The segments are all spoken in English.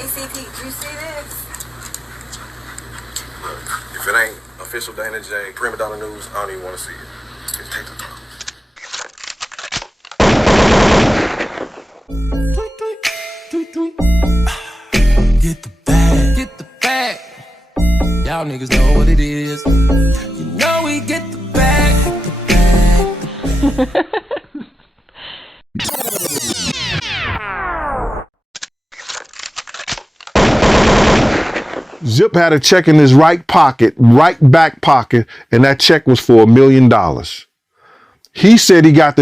ACT, you see this? Look, if it ain't official Dana J, Prima Donna News, I don't even want to see it. Just take the time. Get the bag. Get the bag. Y'all niggas know what it is. You know we get the bag. Get the bag. Zip had a check in his right back pocket, and that check was for $1 million. He said he got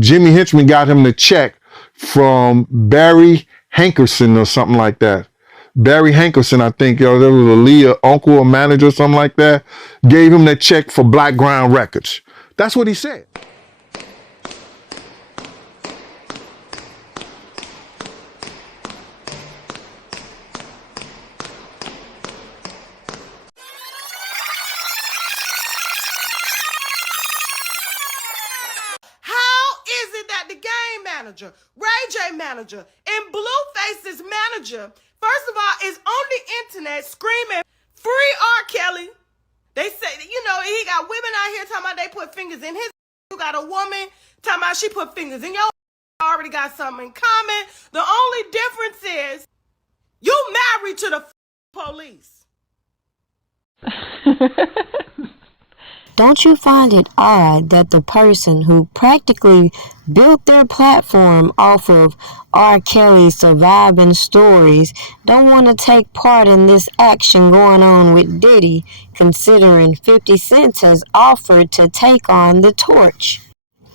Jimmy Henchman got him the check from Barry Hankerson or something like that. Barry Hankerson, I think, there was a Leah uncle or manager or something like that, gave him that check for Black Ground Records. That's what he said. Manager, Ray J manager, and Blueface's manager, first of all, is on the internet screaming, free R. Kelly. They say, he got women out here talking about they put fingers in his. You got a woman talking about she put fingers in your. Already got something in common. The only difference is you married to the police. Don't you find it odd that the person who practically built their platform off of R. Kelly's surviving stories don't want to take part in this action going on with Diddy, considering 50 Cent has offered to take on the torch?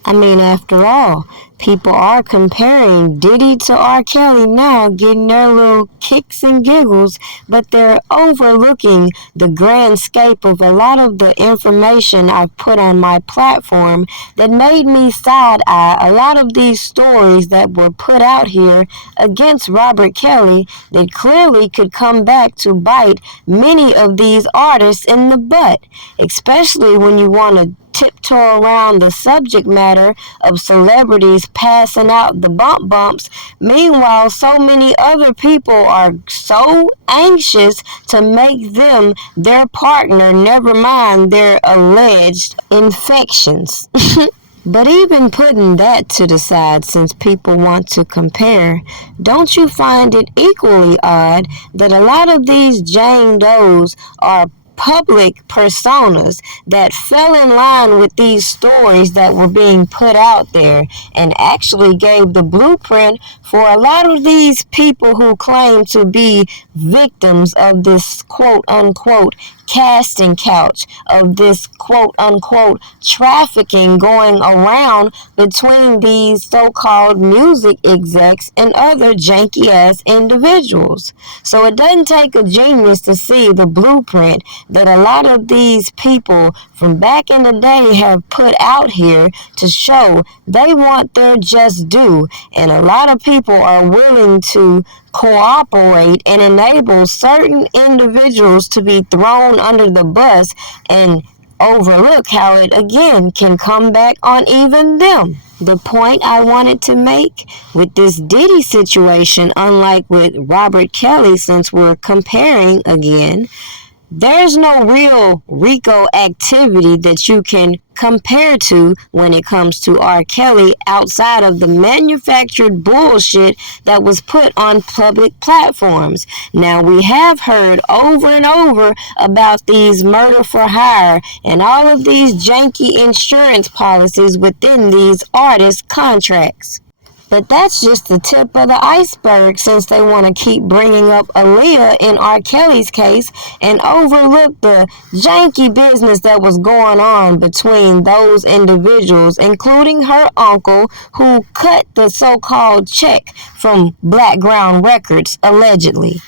I mean, after all, people are comparing Diddy to R. Kelly now, getting their little kicks and giggles, but they're overlooking the grand scape of a lot of the information I've put on my platform that made me side-eye a lot of these stories that were put out here against Robert Kelly that clearly could come back to bite many of these artists in the butt, especially when you want to tiptoe around the subject matter of celebrities passing out the bumps. Meanwhile, so many other people are so anxious to make them their partner, never mind their alleged infections. But even putting that to the side, since people want to compare, don't you find it equally odd that a lot of these Jane Does are public personas that fell in line with these stories that were being put out there and actually gave the blueprint for a lot of these people who claim to be victims of this quote-unquote casting couch, of this quote-unquote trafficking going around between these so-called music execs and other janky-ass individuals. So it doesn't take a genius to see the blueprint that a lot of these people from back in the day have put out here to show they want their just due, and a lot of people are willing to cooperate and enable certain individuals to be thrown under the bus and overlook how it again can come back on even them. The point I wanted to make with this Diddy situation, unlike with Robert Kelly, since we're comparing again, there's no real RICO activity that you can compare to when it comes to R. Kelly outside of the manufactured bullshit that was put on public platforms. Now, we have heard over and over about these murder for hire and all of these janky insurance policies within these artists' contracts. But that's just the tip of the iceberg, since they want to keep bringing up Aaliyah in R. Kelly's case and overlook the janky business that was going on between those individuals, including her uncle, who cut the so-called check from Black Ground Records, allegedly.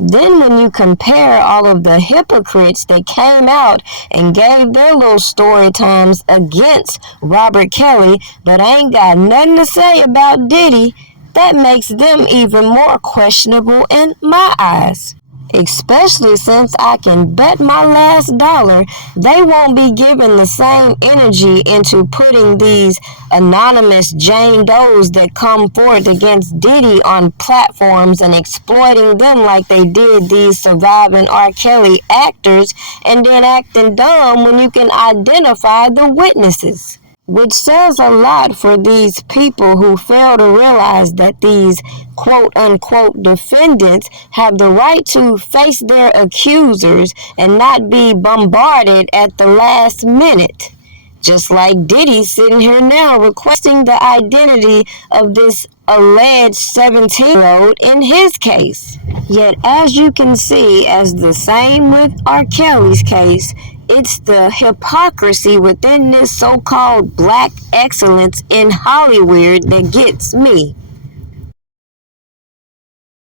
Then when you compare all of the hypocrites that came out and gave their little story times against Robert Kelly but ain't got nothing to say about Diddy, that makes them even more questionable in my eyes. Especially since I can bet my last dollar they won't be giving the same energy into putting these anonymous Jane Does that come forth against Diddy on platforms and exploiting them like they did these surviving R. Kelly actors, and then acting dumb when you can identify the witnesses. Which says a lot for these people who fail to realize that these quote-unquote defendants have the right to face their accusers and not be bombarded at the last minute. Just like Diddy sitting here now requesting the identity of this alleged 17-year-old in his case. Yet as you can see, as the same with R. Kelly's case, it's the hypocrisy within this so-called black excellence in Hollywood that gets me.